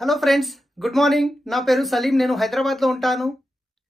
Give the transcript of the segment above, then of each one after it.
Hello friends good morning. నా పేరు సలీం నేను హైదరాబాద్లో ఉంటాను.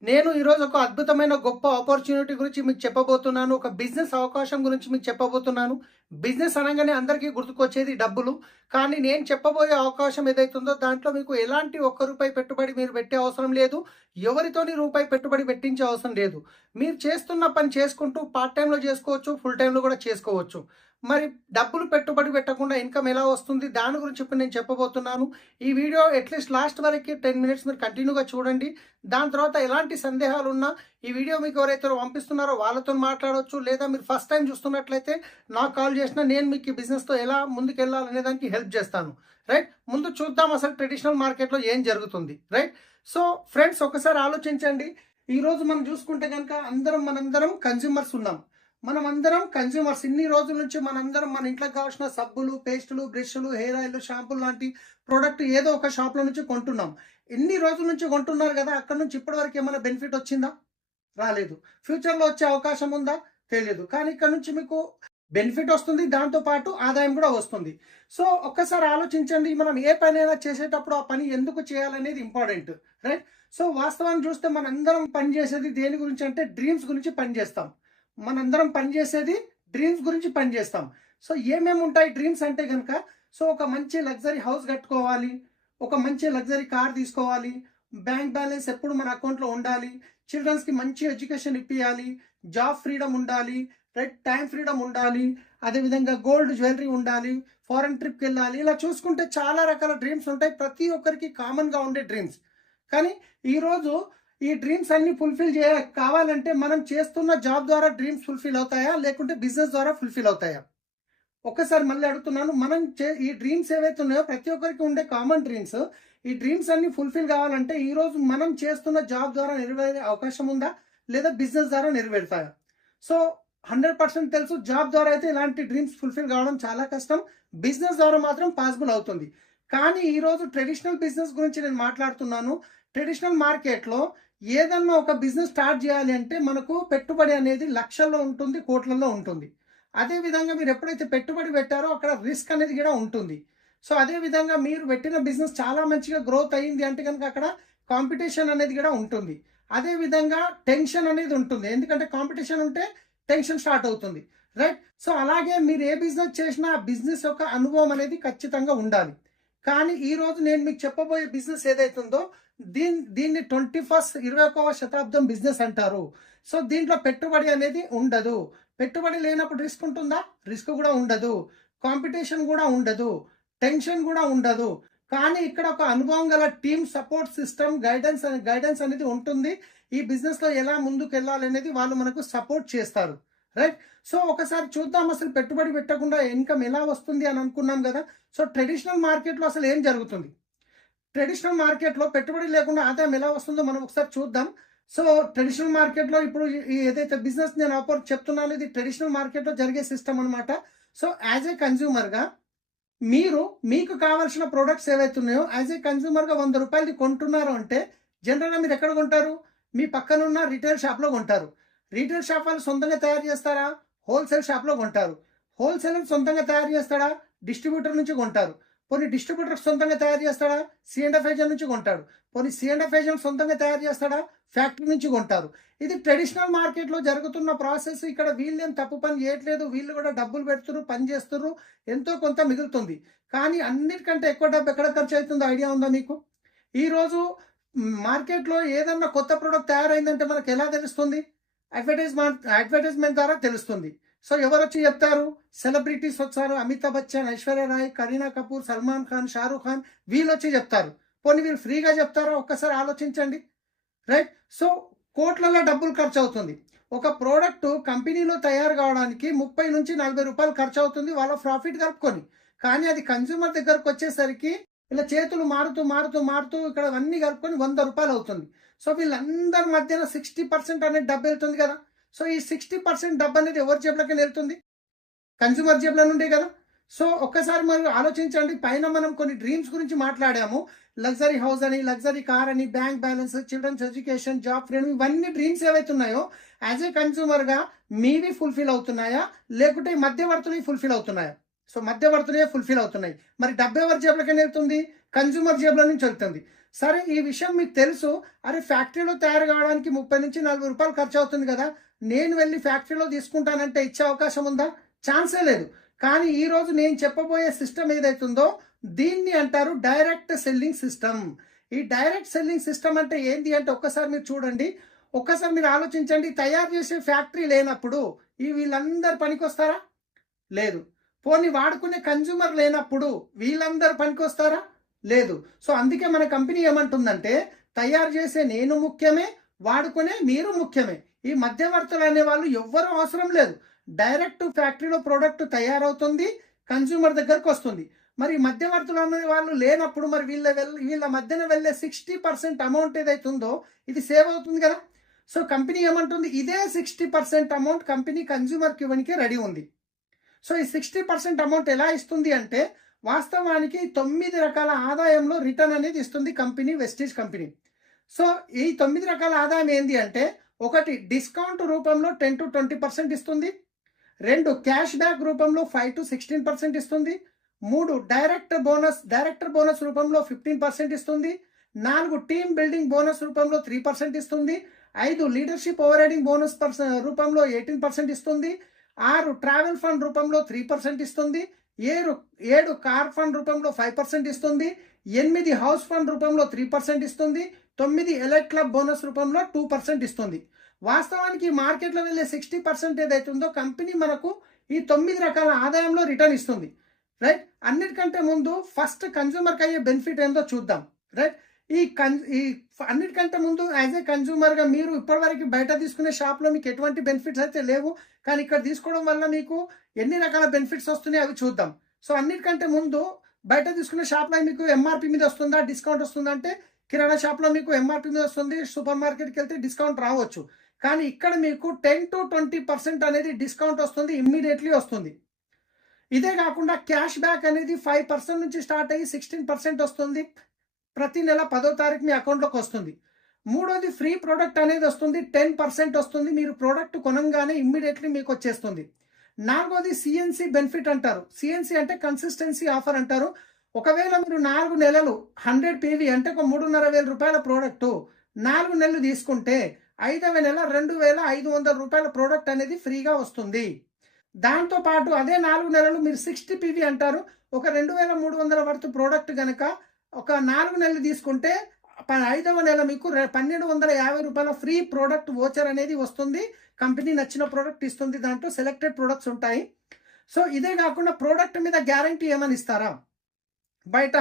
నేను ఈరోజు ఒక అద్భుతమైన గొప్ప ఆపర్చునిటీ గురించి మీకు చెప్పబోతున్నాను. ఒక బిజినెస్ అవకాశం గురించి మీకు చెప్పబోతున్నాను. బిజినెస్ అనగానే అందరికీ గుర్తుకొచ్చేది డబ్బులు. కానీ నేను చెప్పబోయే అవకాశం ఏదైతుందో దాంట్లో మీకు ఎలాంటి ఒక్క రూపాయి పెట్టుబడి మీరు పెట్టే అవసరం లేదు. ఎవరితోని రూపాయి పెట్టుబడి పెట్టించే అవసరం లేదు. మీరు చేస్తున్న పని చేసుకుంటూ పార్ట్ టైంలో చేసుకోవచ్చు ఫుల్ టైంలో కూడా చేసుకోవచ్చు. మరి డబ్బులు పెట్టుబడి పెట్టకుండా ఇన్కమ్ ఎలా వస్తుంది? దాని గురించి ఇప్పుడు నేను చెప్పబోతున్నాను. ఈ వీడియో అట్లీస్ట్ లాస్ట్ వరకు టెన్ మినిట్స్ మీరు కంటిన్యూగా చూడండి. దాని తర్వాత ఎలాంటి సందేహాలు ఉన్నా ఈ వీడియో మీకు ఎవరైతే పంపిస్తున్నారో వాళ్ళతో మాట్లాడవచ్చు లేదా మీరు ఫస్ట్ టైం చూస్తున్నట్లయితే నాకు కాల్ చేసినా నేను మీకు ఈ బిజినెస్తో ఎలా ముందుకెళ్ళాలనే దానికి హెల్ప్ చేస్తాను. రైట్? ముందు చూద్దాం అసలు ట్రెడిషనల్ మార్కెట్లో ఏం జరుగుతుంది. రైట్? సో ఫ్రెండ్స్ ఒకసారి ఆలోచించండి. ఈరోజు మనం చూసుకుంటే కనుక అందరం మనందరం కన్జ్యూమర్స్ ఉన్నాం. మనం అందరం కన్జ్యూమర్స్ ఇన్ని రోజుల నుంచి మనందరం మన ఇంట్లో కావాల్సిన సబ్బులు పేస్టులు బ్రష్లు హెయిర్ ఆయిల్ షాంపూలు లాంటి ప్రోడక్ట్ ఏదో ఒక షాప్లో నుంచి కొంటున్నాం. ఎన్ని రోజుల నుంచి కొంటున్నారు కదా అక్కడ నుంచి ఇప్పటివరకు ఏమైనా బెనిఫిట్ వచ్చిందా? రాలేదు. ఫ్యూచర్లో వచ్చే అవకాశం ఉందా? తెలియదు. కానీ ఇక్కడ నుంచి మీకు బెనిఫిట్ వస్తుంది దాంతో పాటు ఆదాయం కూడా వస్తుంది. సో ఒక్కసారి ఆలోచించండి మనం ఏ పని అయినా చేసేటప్పుడు ఆ పని ఎందుకు చేయాలనేది ఇంపార్టెంట్ రైట్ సో వాస్తవాన్ని చూస్తే మనందరం పని చేసేది దేని గురించి అంటే డ్రీమ్స్ గురించి పనిచేస్తాం మనందరం పని చేసేది డ్రీమ్స్ గురించి పని చేస్తాం. సో ఏమేమి ఉంటాయి డ్రీమ్స్ అంటే కనుక సో ఒక మంచి లగ్జరీ హౌస్ కట్టుకోవాలి ఒక మంచి లగ్జరీ కార్ తీసుకోవాలి బ్యాంక్ బ్యాలెన్స్ ఎప్పుడు మన అకౌంట్లో ఉండాలి చిల్డ్రన్స్కి మంచి ఎడ్యుకేషన్ ఇప్పియాలి జాబ్ ఫ్రీడమ్ ఉండాలి రైట్ టైం ఫ్రీడమ్ ఉండాలి అదేవిధంగా గోల్డ్ జ్యువెలరీ ఉండాలి ఫారెన్ ట్రిప్కి వెళ్ళాలి ఇలా చూసుకుంటే చాలా రకాల డ్రీమ్స్ ఉంటాయి. ప్రతి ఒక్కరికి కామన్గా ఉండే డ్రీమ్స్ కానీ ఈరోజు ఈ డ్రీమ్స్ అన్ని ఫుల్ఫిల్ చేయ కావాలంటే మనం చేస్తున్న జాబ్ ద్వారా డ్రీమ్స్ ఫుల్ఫిల్ అవుతాయా? లేకుంటే బిజినెస్ ద్వారా ఫుల్ఫిల్ అవుతాయా? ఒక్కసారి మళ్ళీ అడుగుతున్నాను. మనం చే ఈ డ్రీమ్స్ ఏవైతే ఉన్నాయో ప్రతి ఒక్కరికి ఉండే కామన్ డ్రీమ్స్ ఈ డ్రీమ్స్ అన్ని ఫుల్ఫిల్ కావాలంటే ఈ రోజు మనం చేస్తున్న జాబ్ ద్వారా నెరవేరే అవకాశం ఉందా? లేదా బిజినెస్ ద్వారా నెరవేరుతాయా? సో హండ్రెడ్ పర్సెంట్ తెలుసు జాబ్ ద్వారా అయితే ఇలాంటి డ్రీమ్స్ ఫుల్ఫిల్ కావడం చాలా కష్టం. బిజినెస్ ద్వారా మాత్రం పాసిబుల్ అవుతుంది. కానీ ఈరోజు ట్రెడిషనల్ బిజినెస్ గురించి నేను మాట్లాడుతున్నాను. ట్రెడిషనల్ మార్కెట్లో ఏదన్నా ఒక బిజినెస్ స్టార్ట్ చేయాలి అంటే మనకు పెట్టుబడి అనేది లక్షల్లో ఉంటుంది కోట్లలో ఉంటుంది. అదే విధంగా మీరు ఎప్పుడైతే పెట్టుబడి పెట్టారో అక్కడ రిస్క్ అనేది కూడా ఉంటుంది. సో అదే విధంగా మీరు పెట్టిన బిజినెస్ చాలా మంచిగా గ్రోత్ అయ్యింది అంటే కనుక అక్కడ కాంపిటీషన్ అనేది కూడా ఉంటుంది. అదే విధంగా టెన్షన్ అనేది ఉంటుంది. ఎందుకంటే కాంపిటీషన్ ఉంటే టెన్షన్ స్టార్ట్ అవుతుంది. రైట్? సో అలాగే మీరు ఏ బిజినెస్ చేసినా ఆ బిజినెస్ యొక్క అనుభవం అనేది ఖచ్చితంగా ఉండాలి. కానీ ఈ రోజు నేను మీకు చెప్పబోయే బిజినెస్ ఏదైతుందో దీని దీన్ని ట్వంటీ ఫస్ట్ ఇరవై ఒకవ శతాబ్దం బిజినెస్ అంటారు. సో దీంట్లో పెట్టుబడి అనేది ఉండదు. పెట్టుబడి లేనప్పుడు రిస్క్ ఉంటుందా? రిస్క్ కూడా ఉండదు. కాంపిటీషన్ కూడా ఉండదు. టెన్షన్ కూడా ఉండదు. కానీ ఇక్కడ ఒక అనుభవం గల team support system guidance guidance అనేది ఉంటుంది. ఈ బిజినెస్లో ఎలా ముందుకు వెళ్ళాలనేది వాళ్ళు మనకు సపోర్ట్ చేస్తారు. రైట్ సో ఒకసారి చూద్దాం అసలు పెట్టుబడి పెట్టకుండా ఇన్కమ్ ఎలా వస్తుంది అని అనుకున్నాం కదా. సో ట్రెడిషనల్ మార్కెట్లో అసలు ఏం జరుగుతుంది? ట్రెడిషనల్ మార్కెట్లో పెట్టుబడి లేకుండా ఆదాయం ఎలా వస్తుందో మనం ఒకసారి చూద్దాం. సో ట్రెడిషనల్ మార్కెట్లో ఇప్పుడు ఏదైతే బిజినెస్ నేను ఆపర్ చెప్తున్నాను ఇది ట్రెడిషనల్ మార్కెట్లో జరిగే సిస్టమ్ అనమాట సో యాజ్ ఏ కన్జ్యూమర్గా మీరు మీకు కావాల్సిన ప్రోడక్ట్స్ ఏవైతే ఉన్నాయో యాజ్ ఏ కన్జ్యూమర్గా వంద రూపాయలది కొంటున్నారు అంటే జనరల్గా మీరు ఎక్కడ కొంటారు? మీ పక్కనున్న రిటైల్ షాప్లో కొంటారు. రిటైల్ షాప్ వాళ్ళు సొంతంగా తయారు చేస్తారా? హోల్సేల్ షాప్లో కొంటారు. హోల్సేలర్ సొంతంగా తయారు చేస్తాడా? డిస్ట్రిబ్యూటర్ నుంచి కొంటారు. కొన్ని డిస్ట్రిబ్యూటర్ సొంతంగా తయారు చేస్తాడా? సిఎండ్ఎఫ్ ఏజెంట్ నుంచి కొంటాడు. కొన్ని సిఎండ్ఎఫ్ ఏజెంట్ సొంతంగా తయారు చేస్తాడా? ఫ్యాక్టరీ నుంచి కొంటారు. ఇది ట్రెడిషనల్ మార్కెట్లో జరుగుతున్న ప్రాసెస్. ఇక్కడ వీళ్ళు తప్పు పని చేయట్లేదు. వీళ్ళు కూడా డబ్బులు పెడుతున్నారు పని చేస్తున్నారు ఎంతో కొంత మిగులుతుంది. కానీ అన్నిటికంటే ఎక్కువ డబ్బు ఎక్కడ ఖర్చు అవుతుందో ఐడియా ఉందా మీకు? ఈరోజు మార్కెట్లో ఏదన్నా కొత్త ప్రోడక్ట్ తయారైందంటే మనకు ఎలా తెలుస్తుంది? అడ్వర్టైజ్మెంట్ అడ్వర్టైజ్మెంట్ ద్వారా తెలుస్తుంది. సో ఎవరు వచ్చి చెప్తారు? సెలబ్రిటీస్ వచ్చారు. అమితాబ్ బచ్చన్ ఐశ్వర్య రాయ్ కరీనా కపూర్ సల్మాన్ ఖాన్ షారూఖ్ ఖాన్ వీళ్ళు వచ్చి చెప్తారు. పోనీ వీళ్ళు ఫ్రీగా చెప్తారో? ఒక్కసారి ఆలోచించండి. రైట్ సో కోట్లలో డబ్బులు ఖర్చు అవుతుంది ఒక ప్రోడక్ట్ కంపెనీలో తయారు కావడానికి ముప్పై నుంచి నలభై రూపాయలు ఖర్చు అవుతుంది వాళ్ళ ప్రాఫిట్ కలుపుకొని. కానీ అది కన్జ్యూమర్ దగ్గరకు వచ్చేసరికి ఇలా చేతులు మారుతూ మారుతూ మారుతూ ఇక్కడ అన్ని కలుపుకొని వంద రూపాయలు అవుతుంది. సో వీళ్ళందరి మధ్యన సిక్స్టీ పర్సెంట్ అనేది డబ్బు వెళ్తుంది కదా. సో ఈ సిక్స్టీ పర్సెంట్ డబ్బు అనేది ఎవరి జేబులకి వెళ్తుంది? కన్జ్యూమర్ జేబుల నుండి కదా. సో ఒక్కసారి మనం ఆలోచించండి. పైన మనం కొన్ని డ్రీమ్స్ గురించి మాట్లాడాము. లగ్జరీ హౌస్ అని లగ్జరీ కార్ అని bank balance children's education job freedom ఇవన్నీ డ్రీమ్స్ ఏవైతే ఉన్నాయో యాజ్ ఏ కన్జ్యూమర్గా మీవి ఫుల్ఫిల్ అవుతున్నాయా? లేకుంటే ఈ మధ్యవర్తులు ఫుల్ఫిల్ అవుతున్నాయా? సో మధ్యవర్తులే ఫుల్ఫిల్ అవుతున్నాయి. మరి డబ్బు ఎవరి జేబులకి వెళ్తుంది? కన్జ్యూమర్ జేబుల నుంచి వెళ్తుంది. సరే ఈ విషయం మీకు తెలుసు. అరే ఫ్యాక్టరీలో తయారు కావడానికి ముప్పై నుంచి నలభై రూపాయలు ఖర్చు అవుతుంది కదా. నేను వెళ్ళి ఫ్యాక్టరీలో తీసుకుంటానంటే ఇచ్చే అవకాశం ఉందా? ఛాన్సే లేదు. కానీ ఈరోజు నేను చెప్పబోయే సిస్టమ్ ఏదైతుందో దీన్ని అంటారు డైరెక్ట్ సెల్లింగ్ సిస్టమ్. ఈ డైరెక్ట్ సెల్లింగ్ సిస్టమ్ అంటే ఏంటి అంటే ఒక్కసారి మీరు చూడండి. ఒక్కసారి మీరు ఆలోచించండి. తయారు చేసే ఫ్యాక్టరీ లేనప్పుడు ఈ వీళ్ళందరు పనికొస్తారా? లేదు. పోనీ వాడుకునే కన్జ్యూమర్ లేనప్పుడు వీళ్ళందరూ పనికొస్తారా? లేదు. సో అందుకే మన కంపెనీ ఏమంటుందంటే తయారు చేసే నేను ముఖ్యమే వాడుకునే మీరు ముఖ్యమే. ఈ మధ్యవర్తులు అనే వాళ్ళు ఎవ్వరూ అవసరం లేదు. డైరెక్ట్ ఫ్యాక్టరీలో ప్రోడక్ట్ తయారవుతుంది కన్జ్యూమర్ దగ్గరకు వస్తుంది. మరి మధ్యవర్తులు అనే వాళ్ళు లేనప్పుడు మరి వీళ్ళ వెళ్ళి వీళ్ళ మధ్యన వెళ్ళే సిక్స్టీ పర్సెంట్ అమౌంట్ ఏదైతుందో ఇది సేవ్ అవుతుంది కదా. సో కంపెనీ ఏమంటుంది ఇదే సిక్స్టీ పర్సెంట్ అమౌంట్ కంపెనీ కన్స్యూమర్కి ఇవ్వడానికి రెడీ ఉంది. సో ఈ సిక్స్టీ పర్సెంట్ అమౌంట్ ఎలా ఇస్తుంది అంటే వాస్తవానికి తొమ్మిది రకాల ఆదాయంలో రిటర్న్ అనేది ఇస్తుంది కంపెనీ వెస్టీజ్ కంపెనీ. సో ఈ తొమ్మిది రకాల ఆదాయం ఏంటి అంటే ఒకటి డిస్కౌంట్ రూపంలో టెన్ టు ట్వంటీ పర్సెంట్ ఇస్తుంది. రెండు క్యాష్ బ్యాక్ రూపంలో ఫైవ్ టు సిక్స్టీన్ పర్సెంట్ ఇస్తుంది. మూడు డైరెక్టర్ బోనస్ డైరెక్టర్ బోనస్ రూపంలో ఫిఫ్టీన్ పర్సెంట్ ఇస్తుంది. నాలుగు టీమ్ బిల్డింగ్ బోనస్ రూపంలో త్రీ పర్సెంట్ ఇస్తుంది. ఐదు leadership overriding bonus percent రూపంలో ఎయిటీన్ పర్సెంట్ ఇస్తుంది. ఆరు ట్రావెల్ ఫండ్ రూపంలో త్రీ పర్సెంట్ ఇస్తుంది. ఏడు ఏడు కార్ ఫండ్ రూపంలో ఫైవ్ పర్సెంట్ ఇస్తుంది ఎనిమిది హౌస్ ఫండ్ రూపంలో త్రీ పర్సెంట్ ఇస్తుంది తొమ్మిది ఎలైట్ క్లబ్ బోనస్ రూపంలో టూ పర్సెంట్ ఇస్తుంది. వాస్తవానికి మార్కెట్లో వెళ్ళే సిక్స్టీ పర్సెంట్ ఏదైతుందో కంపెనీ మనకు ఈ తొమ్మిది రకాల ఆదాయంలో రిటర్న్ ఇస్తుంది. రైట్? అన్నిటికంటే ముందు ఫస్ట్ కన్జ్యూమర్కి అయ్యే బెనిఫిట్ ఏందో చూద్దాం. రైట్? ఈ కన్ ఈ అన్నిటికంటే ముందు యాజ్ ఏ కన్జ్యూమర్గా మీరు ఇప్పటివరకు బయట తీసుకునే షాప్లో మీకు ఎటువంటి బెనిఫిట్స్ అయితే లేవు. కానీ ఇక్కడ తీసుకోవడం వల్ల మీకు ఎన్ని రకాల బెనిఫిట్స్ వస్తున్నాయి అవి చూద్దాం. సో అన్నిటికంటే ముందు బయట తీసుకునే షాప్లో మీకు ఎంఆర్పి మీద వస్తుందా డిస్కౌంట్ వస్తుందా అంటే కిరాణా షాప్లో మీకు ఎంఆర్పి మీద వస్తుంది సూపర్ మార్కెట్కి వెళ్తే డిస్కౌంట్ రావచ్చు. కానీ ఇక్కడ మీకు టెన్ టు ట్వంటీ పర్సెంట్ అనేది డిస్కౌంట్ వస్తుంది ఇమ్మీడియట్లీ వస్తుంది. ఇదే కాకుండా క్యాష్ బ్యాక్ అనేది ఫైవ్ పర్సెంట్ నుంచి స్టార్ట్ అయ్యి సిక్స్టీన్ పర్సెంట్ వస్తుంది. ప్రతి నెల పదో తారీఖు మీ అకౌంట్లోకి వస్తుంది. మూడోది ఫ్రీ ప్రోడక్ట్ అనేది వస్తుంది టెన్ పర్సెంట్ వస్తుంది మీరు ప్రోడక్ట్ కొనంగానే ఇమ్మీడియట్లీ మీకు వచ్చేస్తుంది. నాలుగోది సిఎన్సి బెనిఫిట్ అంటారు. సిఎన్సి అంటే కన్సిస్టెన్సీ ఆఫర్ అంటారు. ఒకవేళ మీరు నాలుగు నెలలు హండ్రెడ్ పీవీ అంటే ఒక మూడున్నర వేల రూపాయల ప్రోడక్ట్ నాలుగు నెలలు తీసుకుంటే ఐదవ నెల రెండు వేల ఐదు వందల రూపాయల ప్రోడక్ట్ అనేది ఫ్రీగా వస్తుంది. దాంతో పాటు అదే నాలుగు నెలలు మీరు సిక్స్టీ పీవీ అంటారు. ఒక రెండు వేల మూడు వందల వరకు ప్రోడక్ట్ కనుక ఒక నాలుగు నెలలు తీసుకుంటే ఐదవ నెల మీకు పన్నెండు వందల యాభై రూపాయల ఫ్రీ ప్రోడక్ట్ ఓచర్ అనేది వస్తుంది. కంపెనీ నచ్చిన ప్రోడక్ట్ ఇస్తుంది. దాంట్లో సెలెక్టెడ్ ప్రోడక్ట్స్ ఉంటాయి. సో ఇదే కాకుండా ప్రోడక్ట్ మీద గ్యారంటీ ఏమని ఇస్తారా? బయట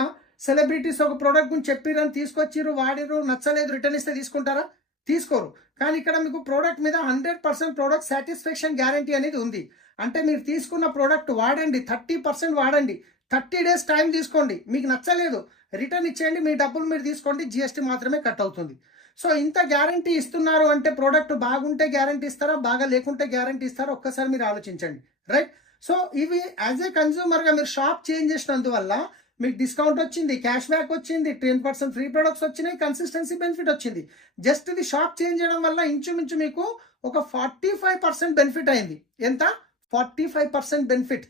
సెలబ్రిటీస్ ఒక ప్రోడక్ట్ గురించి చెప్పిరని తీసుకొచ్చిరు వాడిరు నచ్చలేదు రిటర్న్ ఇస్తే తీసుకుంటారా? తీసుకోరు. కానీ ఇక్కడ మీకు ప్రోడక్ట్ మీద hundred percent product satisfaction guarantee అనేది ఉంది. అంటే మీరు తీసుకున్న ప్రోడక్ట్ వాడండి థర్టీ పర్సెంట్ వాడండి. థర్టీ డేస్ టైం తీసుకోండి. మీకు నచ్చలేదు. రిటర్న్ ఇచ్చేయండి మీ డబ్బులు మీరు తీసుకోండి జిఎస్టీ మాత్రమే కట్ అవుతుంది. సో ఇంత గ్యారంటీ ఇస్తున్నారు అంటే ప్రోడక్ట్ బాగుంటే గ్యారంటీ ఇస్తారా బాగా లేకుంటే గ్యారంటీ ఇస్తారా? ఒక్కసారి మీరు ఆలోచించండి. రైట్ సో ఇవి యాజ్ ఏ కన్జ్యూమర్గా మీరు షాప్ చేంజ్ చేసినందువల్ల మీకు డిస్కౌంట్ వచ్చింది క్యాష్ బ్యాక్ వచ్చింది టెన్ పర్సెంట్ ఫ్రీ ప్రొడక్ట్స్ వచ్చినాయి కన్సిస్టెన్సీ బెనిఫిట్ వచ్చింది. జస్ట్ ఇది షాప్ చేంజ్ చేయడం వల్ల ఇంచుమించు మీకు ఒక ఫార్టీ ఫైవ్ పర్సెంట్ బెనిఫిట్ అయింది. ఎంత? ఫార్టీ ఫైవ్ పర్సెంట్ బెనిఫిట్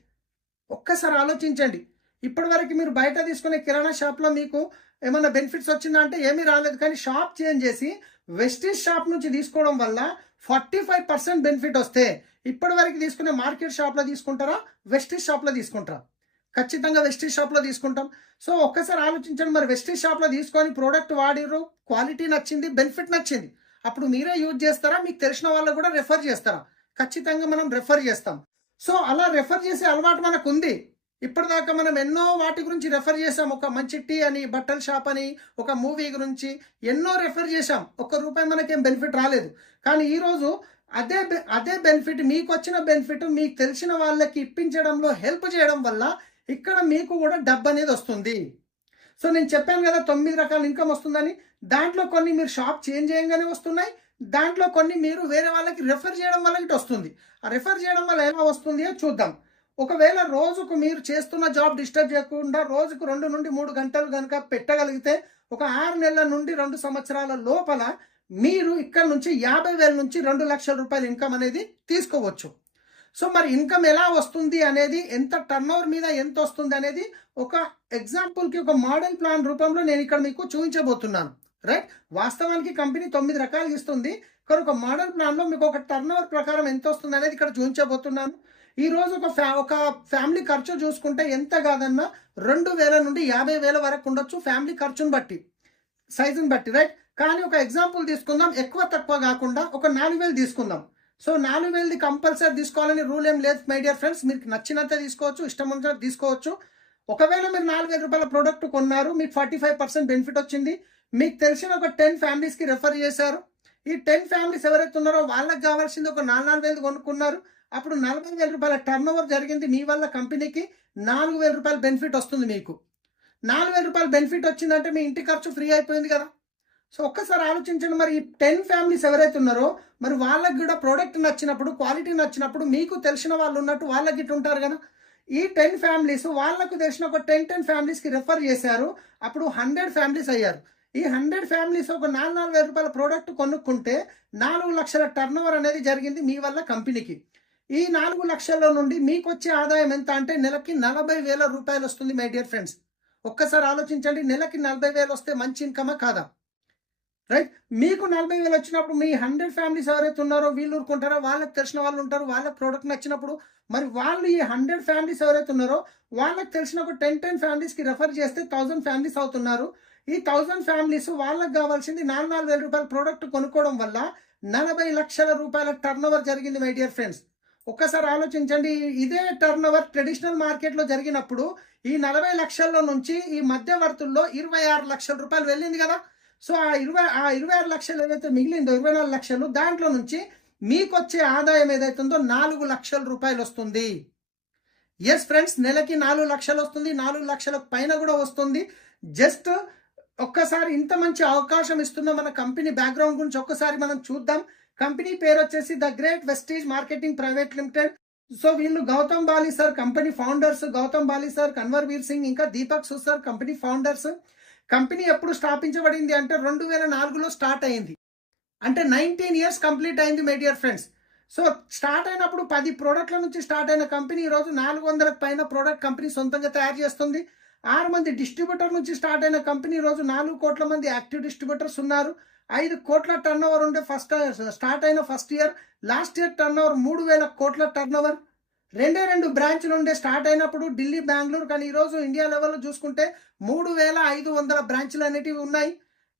ఒక్కసారి ఆలోచించండి. ఇప్పటి వరకు మీరు బయట తీసుకునే కిరాణా షాప్లో మీకు ఏమైనా బెనిఫిట్స్ వచ్చిందా అంటే ఏమీ రాలేదు. కానీ షాప్ చేంజ్ చేసి వెస్టీజ్ షాప్ నుంచి తీసుకోవడం వల్ల ఫార్టీ ఫైవ్ పర్సెంట్ బెనిఫిట్ వస్తే ఇప్పటి వరకు తీసుకునే మార్కెట్ షాప్లో తీసుకుంటారా? వెస్టీజ్ షాప్లో తీసుకుంటారా? ఖచ్చితంగా వెస్టీజ్ షాప్లో తీసుకుంటాం. సో ఒక్కసారి ఆలోచించండి. మరి వెస్టీజ్ షాప్లో తీసుకొని ప్రోడక్ట్ వాడిర్రు క్వాలిటీ నచ్చింది బెనిఫిట్ నచ్చింది. అప్పుడు మీరే యూజ్ చేస్తారా? మీకు తెలిసిన వాళ్ళు కూడా రెఫర్ చేస్తారా? ఖచ్చితంగా మనం రెఫర్ చేస్తాం. సో అలా రెఫర్ చేసే అలవాటు మనకు ఉంది ఇప్పటిదాకా మనం ఎన్నో వాటి గురించి రెఫర్ చేసాం ఒక మంచి టీ అని బట్టల షాప్ అని ఒక మూవీ గురించి ఎన్నో రెఫర్ చేశాం. ఒక్క రూపాయి మనకేం బెనిఫిట్ రాలేదు. కానీ ఈరోజు అదే అదే బెనిఫిట్ మీకు వచ్చిన బెనిఫిట్ మీకు తెలిసిన వాళ్ళకి ఇప్పించడంలో హెల్ప్ చేయడం వల్ల ఇక్కడ మీకు కూడా డబ్బు అనేది వస్తుంది. సో నేను చెప్పాను కదా తొమ్మిది రకాల ఇన్కమ్ వస్తుందని. దాంట్లో కొన్ని మీరు షాప్ చేంజ్ చేయగానే వస్తున్నాయి. దాంట్లో కొన్ని మీరు వేరే వాళ్ళకి రెఫర్ చేయడం వల్ల ఇటు వస్తుంది. ఆ రెఫర్ చేయడం వల్ల ఎలా వస్తుంది చూద్దాం. ఒకవేళ రోజుకు మీరు చేస్తున్న జాబ్ డిస్టర్బ్ చేయకుండా రోజుకు రెండు నుండి మూడు గంటలు కనుక పెట్టగలిగితే ఒక ఆరు నెలల నుండి రెండు సంవత్సరాల లోపల మీరు ఇక్కడ నుంచి యాభై వేల నుంచి రెండు లక్షల రూపాయల ఇన్కమ్ అనేది తీసుకోవచ్చు. సో మరి ఇన్కమ్ ఎలా వస్తుంది అనేది ఎంత టర్న్ మీద ఎంత వస్తుంది అనేది ఒక ఎగ్జాంపుల్కి ఒక మోడల్ ప్లాన్ రూపంలో నేను ఇక్కడ మీకు చూపించబోతున్నాను. రైట్ వాస్తవానికి కంపెనీ తొమ్మిది రకాలు ఇస్తుంది. కానీ ఒక మోడల్ ప్లాన్లో మీకు ఒక టర్న్ ప్రకారం ఎంత వస్తుంది అనేది ఇక్కడ చూపించబోతున్నాను. ఈరోజు ఒక ఫ్యా ఒక ఫ్యామిలీ ఖర్చు చూసుకుంటే ఎంత కాదన్నా రెండు వేల నుండి యాభై వేల వరకు ఉండొచ్చు ఫ్యామిలీ ఖర్చును బట్టి. సైజుని బట్టి రైట్? కానీ ఒక ఎగ్జాంపుల్ తీసుకుందాం. ఎక్కువ తక్కువ కాకుండా ఒక నాలుగు వేలు తీసుకుందాం. సో నాలుగు వేలది కంపల్సరీ తీసుకోవాలని రూల్ ఏం లేదు మై డియర్ ఫ్రెండ్స్. మీకు నచ్చినంత తీసుకోవచ్చు ఇష్టం ఉన్నంత తీసుకోవచ్చు. ఒకవేళ మీరు నాలుగు వేల రూపాయల ప్రోడక్ట్ కొన్నారు మీకు ఫార్టీ ఫైవ్ పర్సెంట్ బెనిఫిట్ వచ్చింది. మీకు తెలిసిన ఒక టెన్ ఫ్యామిలీస్కి రెఫర్ చేశారు. ఈ టెన్ ఫ్యామిలీస్ ఎవరైతే ఉన్నారో వాళ్ళకి కావాల్సింది ఒక నాలుగు నాలుగు వేలు కొనుక్కున్నారు. అప్పుడు నలభై వేల రూపాయల టర్న్ ఓవర్ జరిగింది మీ వల్ల కంపెనీకి నాలుగు వేల రూపాయల బెనిఫిట్ వస్తుంది మీకు. నాలుగు వేల రూపాయల బెనిఫిట్ వచ్చిందంటే మీ ఇంటి ఖర్చు ఫ్రీ అయిపోయింది కదా. సో ఒక్కసారి ఆలోచించండి మరి ఈ టెన్ ఫ్యామిలీస్ ఎవరైతే ఉన్నారో మరి వాళ్ళకి కూడా ప్రోడక్ట్ నచ్చినప్పుడు క్వాలిటీ నచ్చినప్పుడు మీకు తెలిసిన వాళ్ళు ఉన్నట్టు వాళ్ళకి ఇటు ఉంటారు కదా. ఈ టెన్ ఫ్యామిలీస్ వాళ్ళకు తెలిసిన ఒక టెన్ టెన్ ఫ్యామిలీస్కి రెఫర్ చేశారు అప్పుడు హండ్రెడ్ ఫ్యామిలీస్ అయ్యారు. ఈ హండ్రెడ్ ఫ్యామిలీస్ ఒక నాలుగు నాలుగు వేల రూపాయల ప్రోడక్ట్ కొనుక్కుంటే నాలుగు లక్షల టర్న్ అనేది జరిగింది మీ వల్ల కంపెనీకి. ఈ నాలుగు లక్షల నుండి మీకు వచ్చే ఆదాయం ఎంత అంటే నెలకి నలభై వేల రూపాయలు వస్తుంది మై డియర్ ఫ్రెండ్స్ ఒక్కసారి ఆలోచించండి నెలకి నలభై వేలు వస్తే మంచి ఇన్కమా కాదా? రైట్ మీకు నలభై వేలు వచ్చినప్పుడు మీ హండ్రెడ్ ఫ్యామిలీస్ ఎవరైతే ఉన్నారో వీళ్ళు ఊరుకుంటారో? వాళ్ళకి తెలిసిన వాళ్ళు ఉంటారు వాళ్ళకి ప్రోడక్ట్ నచ్చినప్పుడు. మరి వాళ్ళు ఈ హండ్రెడ్ ఫ్యామిలీస్ ఎవరైతే ఉన్నారో వాళ్ళకి తెలిసిన ఒక టెన్ టెన్ ఫ్యామిలీస్కి రెఫర్ చేస్తే థౌజండ్ ఫ్యామిలీస్ అవుతున్నారు. ఈ థౌజండ్ ఫ్యామిలీస్ వాళ్ళకి కావాల్సింది నాలుగు నాలుగు వేల రూపాయల ప్రోడక్ట్ కొనుక్కోవడం వల్ల నలభై లక్షల రూపాయల టర్న్ ఓవర్ జరిగింది మై డియర్ ఫ్రెండ్స్ ఒక్కసారి ఆలోచించండి. ఇదే టర్న్ ఓవర్ ట్రెడిషనల్ మార్కెట్లో జరిగినప్పుడు ఈ నలభై లక్షల్లో నుంచి ఈ మధ్యవర్తుల్లో ఇరవై ఆరు లక్షల రూపాయలు వెళ్ళింది కదా. సో ఆ ఇరవై ఆ ఇరవై ఆరు లక్షలు ఏదైతే మిగిలిందో ఇరవై నాలుగు లక్షలు దాంట్లో నుంచి మీకు వచ్చే ఆదాయం ఏదైతుందో నాలుగు లక్షల రూపాయలు వస్తుంది. ఎస్ ఫ్రెండ్స్ నెలకి నాలుగు లక్షలు వస్తుంది. నాలుగు లక్షల పైన కూడా వస్తుంది. జస్ట్ ఒక్కసారి ఇంత మంచి అవకాశం ఇస్తున్న మన కంపెనీ బ్యాక్గ్రౌండ్ గురించి ఒక్కసారి మనం చూద్దాం. కంపెనీ పేరు వచ్చేసి the great Vestige marketing private limited. So వీళ్ళు Gautam Bali sir company founders Gautam Bali sir Kanwar Veer Singh ఇంకా దీపక్ సు సార్ కంపెనీ ఫౌండర్స్. కంపెనీ ఎప్పుడు స్థాపించబడింది అంటే రెండు వేల నాలుగులో స్టార్ట్ అయింది. అంటే నైన్టీన్ ఇయర్స్ కంప్లీట్ అయింది my dear friends. So start అయినప్పుడు పది ప్రోడక్ట్ల నుంచి స్టార్ట్ అయిన కంపెనీ ఈరోజు నాలుగు వందలకు పైన ప్రోడక్ట్ కంపెనీ సొంతంగా తయారు చేస్తుంది. ఆరు మంది డిస్ట్రిబ్యూటర్ నుంచి స్టార్ట్ అయిన కంపెనీ ఈరోజు నాలుగు కోట్ల మంది యాక్టివ్ డిస్ట్రిబ్యూటర్స్ ఉన్నారు. ఐదు కోట్ల టర్న్ ఓవర్ ఉండే ఫస్ట్ స్టార్ట్ అయిన first year last year turnover మూడు వేల కోట్ల టర్న్ ఓవర్ రెండే రెండు బ్రాంచ్లు ఉండే స్టార్ట్ అయినప్పుడు ఢిల్లీ బెంగళూరు కానీ ఈరోజు ఇండియా లెవెల్లో చూసుకుంటే మూడు వేల ఐదు వందల బ్రాంచ్లు అనేటివి ఉన్నాయి.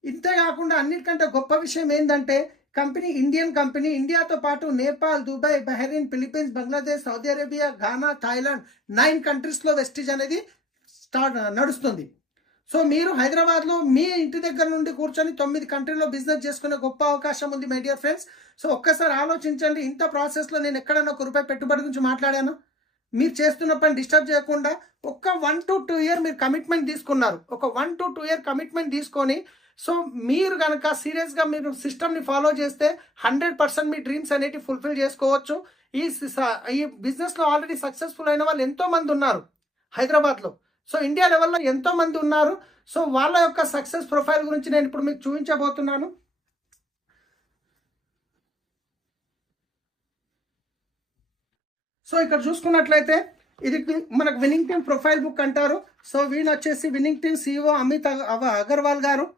ఇంతే కాకుండా అన్నిటికంటే గొప్ప విషయం ఏంటంటే కంపెనీ ఇండియన్ కంపెనీ ఇండియాతో పాటు Nepal Dubai Bahrain Philippines Bangladesh Saudi Arabia Ghana Thailand nine కంట్రీస్లో వెస్టిజ్ అనేది స్టార్ట్ uh, నడుస్తుంది. సో మీరు హైదరాబాద్లో మీ ఇంటి దగ్గర నుండి కూర్చొని తొమ్మిది కంట్రీలో బిజినెస్ చేసుకునే గొప్ప అవకాశం ఉంది మై డియర్ ఫ్రెండ్స్ సో ఒక్కసారి ఆలోచించండి ఇంత ప్రాసెస్లో నేను ఎక్కడైనా ఒక రూపాయి పెట్టుబడి గురించి మాట్లాడాను? మీరు చేస్తున్న పని డిస్టర్బ్ చేయకుండా ఒక వన్ టు టూ ఇయర్ మీరు కమిట్మెంట్ తీసుకున్నారు. ఒక one to two year commitment తీసుకొని సో మీరు కనుక సీరియస్గా మీరు సిస్టమ్ని ఫాలో చేస్తే హండ్రెడ్ పర్సెంట్ మీ డ్రీమ్స్ అనేవి ఫుల్ఫిల్ చేసుకోవచ్చు. ఈ స- ఈ బిజినెస్లో ఆల్రెడీ సక్సెస్ఫుల్ అయిన వాళ్ళు ఎంతో మంది ఉన్నారు హైదరాబాద్లో. సో ఇండియా లెవెల్లో ఎంతో మంది ఉన్నారు. సో వాళ్ళ యొక్క సక్సెస్ ప్రొఫైల్ గురించి నేను ఇప్పుడు మీకు చూపించబోతున్నాను. సో ఇక్కడ చూసుకున్నట్లయితే ఇది మనకు విన్నింగ్ టీమ్ ప్రొఫైల్ బుక్ అంటారు. సో వీళ్ళు వచ్చేసి విన్నింగ్ టీమ్ సిఇఓ అమిత్ అవ- అగర్వాల్ గారు.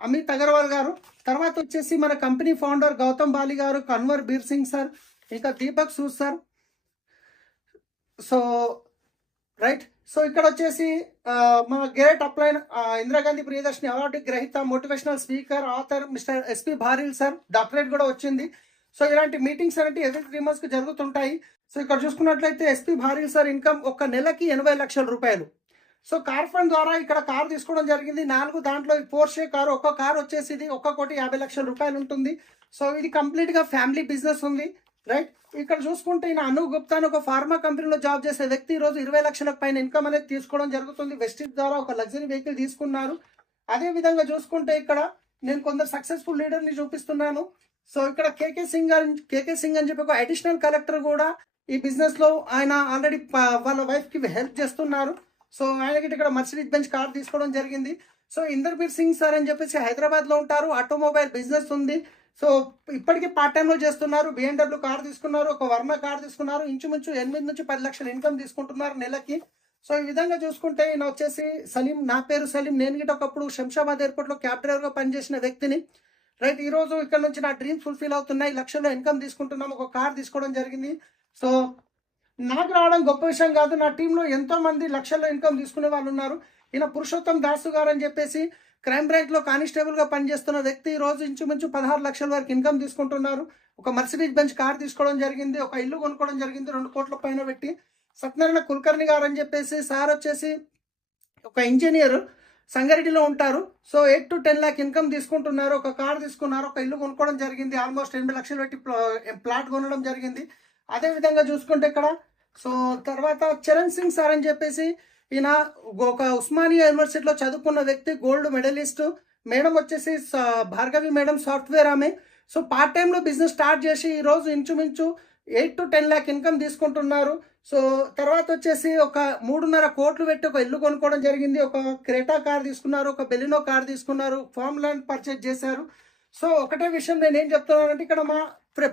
అమిత్ అగర్వాల్ గారు. తర్వాత వచ్చేసి మన కంపెనీ ఫౌండర్ గౌతమ్ బాలి గారు కన్వర్ బీర్ సింగ్ సార్ ఇంకా Deepak Sood sir. So right. So ఇక్కడ వచ్చేసి మన గ్రేట్ అప్లైన్ ఇందిరాగాంధీ ప్రియదర్శిని అవార్డు గ్రహీత motivational speaker author mister SP Bharill sir doctorate కూడా వచ్చింది. సో ఇలాంటి మీటింగ్స్ అనేవి ఎవ్రీ త్రీ మంత్స్కి జరుగుతుంటాయి. సో ఇక్కడ చూసుకున్నట్లయితే ఎస్పి భారీల్ సార్ ఇన్కమ్ ఒక నెలకి ఎనభై లక్షల రూపాయలు. సో కార్ ఫండ్ ద్వారా ఇక్కడ కార్ తీసుకోవడం జరిగింది. నాలుగు దాంట్లో ఈ పోర్షే కారు ఒక్క కారు వచ్చేసి ఇది ఒక్క కోటి యాభై లక్షల రూపాయలు ఉంటుంది. సో ఇది కంప్లీట్గా ఫ్యామిలీ బిజినెస్ ఉంది. రైట్ ఇక్కడ చూసుకుంటే ఈయన అను గుప్తా అని ఒక ఫార్మా కంపెనీలో జాబ్ చేసే వ్యక్తి ఈరోజు రోజు ఇరవై లక్షలకు పైన ఇన్కమ్ అనేది తీసుకోవడం జరుగుతుంది. వెస్టిజ్ ద్వారా ఒక లగ్జరీ వెహికల్ తీసుకున్నారు. అదే విధంగా చూసుకుంటే ఇక్కడ నేను కొందరు సక్సెస్ఫుల్ లీడర్ని చూపిస్తున్నాను. సో ఇక్కడ కేకే సింగ్ అని కేకే సింగ్ అని చెప్పి ఒక అడిషనల్ కలెక్టర్ కూడా ఈ బిజినెస్లో ఆయన ఆల్రెడీ వాళ్ళ వైఫ్కి హెల్ప్ చేస్తున్నారు. సో ఆయనకి ఇక్కడ మర్సిడీస్ బెంచ్ కార్ తీసుకోవడం జరిగింది. సో ఇందర్బీర్ సింగ్ సార్ అని చెప్పేసి హైదరాబాద్లో ఉంటారు. ఆటోమొబైల్ బిజినెస్ ఉంది. సో ఇప్పటికీ పార్ట్ టైంలో చేస్తున్నారు బిఎండబ్ల్యూ కార్ తీసుకున్నారు ఒక వర్మ కార్ తీసుకున్నారు ఇంచుమించు ఎనిమిది నుంచి పది లక్షల ఇన్కమ్ తీసుకుంటున్నారు నెలకి. సో ఈ విధంగా చూసుకుంటే ఈయన వచ్చేసి సలీం నా పేరు సలీం నేను గిట్ట ఒకప్పుడు శంషాబాద్ ఎయిర్పోర్ట్లో క్యాబ్ డ్రైవర్గా పనిచేసిన వ్యక్తిని. రైట్ ఈ రోజు ఇక్కడ నుంచి నా డ్రీమ్స్ ఫుల్ఫిల్ అవుతున్నాయి లక్షల్లో ఇన్కమ్ తీసుకుంటున్నాం ఒక కార్ తీసుకోవడం జరిగింది. సో నాకు రావడం గొప్ప విషయం కాదు నా టీంలో ఎంతో మంది లక్షల్లో ఇన్కమ్ తీసుకునే వాళ్ళు ఉన్నారు. ఈయన పురుషోత్తం దాసు గారు అని చెప్పేసి క్రైమ్ బ్రాంచ్లో పనిచేస్తున్న వ్యక్తి రోజు ఇంచుమించు పదహారు లక్షల వరకు ఇన్కమ్ తీసుకుంటున్నారు. ఒక మర్సిడీస్ బెంచ్ కార్ తీసుకోవడం జరిగింది ఒక ఇల్లు కొనుక్కోవడం జరిగింది రెండు కోట్ల పైన పెట్టి. సత్యనారాయణ కుల్కర్ణి గారు అని చెప్పేసి సార్ వచ్చేసి ఒక ఇంజనీర్ సంగారెడ్డిలో ఉంటారు. So eight to ten lakh income తీసుకుంటున్నారు. ఒక కార్ తీసుకున్నారు ఒక ఇల్లు కొనుక్కోవడం జరిగింది. ఆల్మోస్ట్ ఎనిమిది లక్షలు పెట్టి ప్లా- ప్లాట్ కొనడం జరిగింది. అదే విధంగా చూసుకుంటే ఇక్కడ సో తర్వాత చరణ్ సింగ్ సార్ అని చెప్పేసి ఈయన ఒక ఉస్మానియా యూనివర్సిటీలో చదువుకున్న వ్యక్తి గోల్డ్ మెడలిస్ట్. మేడం వచ్చేసి భార్గవి మేడం సాఫ్ట్వేర్ ఆమె. సో పార్ట్ టైంలో బిజినెస్ స్టార్ట్ చేసి ఈరోజు ఇంచుమించు eight to ten lakh income తీసుకుంటున్నారు. సో తర్వాత వచ్చేసి ఒక మూడున్నర కోట్లు పెట్టి ఒక ఇల్లు కొనుక్కోవడం జరిగింది. ఒక క్రేటా కార్ తీసుకున్నారు ఒక బెలినో కార్ తీసుకున్నారు ఫార్మ్ ల్యాండ్ పర్చేజ్ చేశారు. సో ఒకటే విషయం నేను ఏం చెప్తున్నానంటే ఇక్కడ మా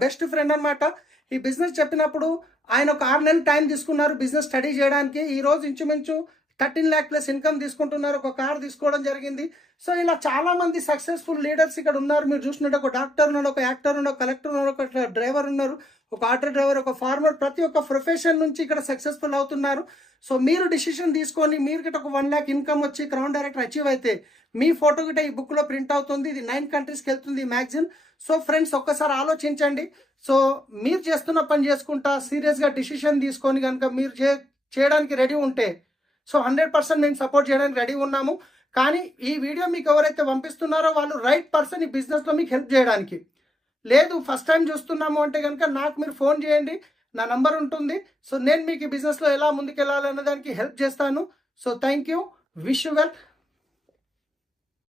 బెస్ట్ ఫ్రెండ్ అన్నమాట. ఈ బిజినెస్ చెప్పినప్పుడు ఆయన ఒక ఆరు నెలలు టైం తీసుకున్నారు బిజినెస్ స్టడీ చేయడానికి. ఈ రోజు ఇంచుమించు థర్టీన్ ల్యాక్ ప్లస్ ఇన్కమ్ తీసుకుంటున్నారు. ఒక కార్ తీసుకోవడం జరిగింది. సో ఇలా చాలా మంది సక్సెస్ఫుల్ లీడర్స్ ఇక్కడ ఉన్నారు. మీరు చూసినట్టు ఒక డాక్టర్ ఉన్నాడు ఒక యాక్టర్ ఉన్నాడు ఒక కలెక్టర్ ఉన్నాడు ఒక డ్రైవర్ ఉన్నారు ఒక ఆటో డ్రైవర్ ఒక ఫార్మర్. ప్రతి ఒక్క ప్రొఫెషన్ నుంచి ఇక్కడ సక్సెస్ఫుల్ అవుతున్నారు. సో మీరు డిసిషన్ తీసుకొని మీరు గిట్ట ఒక వన్ ల్యాక్ ఇన్కమ్ వచ్చి క్రౌన్ డైరెక్టర్ అచీవ్ అయితే మీ ఫోటో గిట్ట ఈ బుక్లో ప్రింట్ అవుతుంది. ఇది నైన్ కంట్రీస్కి వెళ్తుంది ఈ సో ఫ్రెండ్స్ ఒక్కసారి ఆలోచించండి. సో మీరు చేస్తున్న పని చేసుకుంటా సీరియస్గా డిసిషన్ తీసుకొని కనుక మీరు చే- చేయడానికి రెడీ ఉంటే సో హండ్రెడ్ పర్సెంట్ మేము సపోర్ట్ చేయడానికి రెడీ ఉన్నాము. కానీ ఈ వీడియో మీకు ఎవరైతే పంపిస్తున్నారో వాళ్ళు రైట్ పర్సన్ ఈ బిజినెస్లో మీకు హెల్ప్ చేయడానికి. లేదు ఫస్ట్ టైం చూస్తున్నాము అంటే కనుక నాకు మీరు ఫోన్ చేయండి నా నంబర్ ఉంటుంది. సో నేను మీకు ఈ బిజినెస్లో ఎలా ముందుకెళ్ళాలనే దానికి హెల్ప్ చేస్తాను. So thank you wish you well.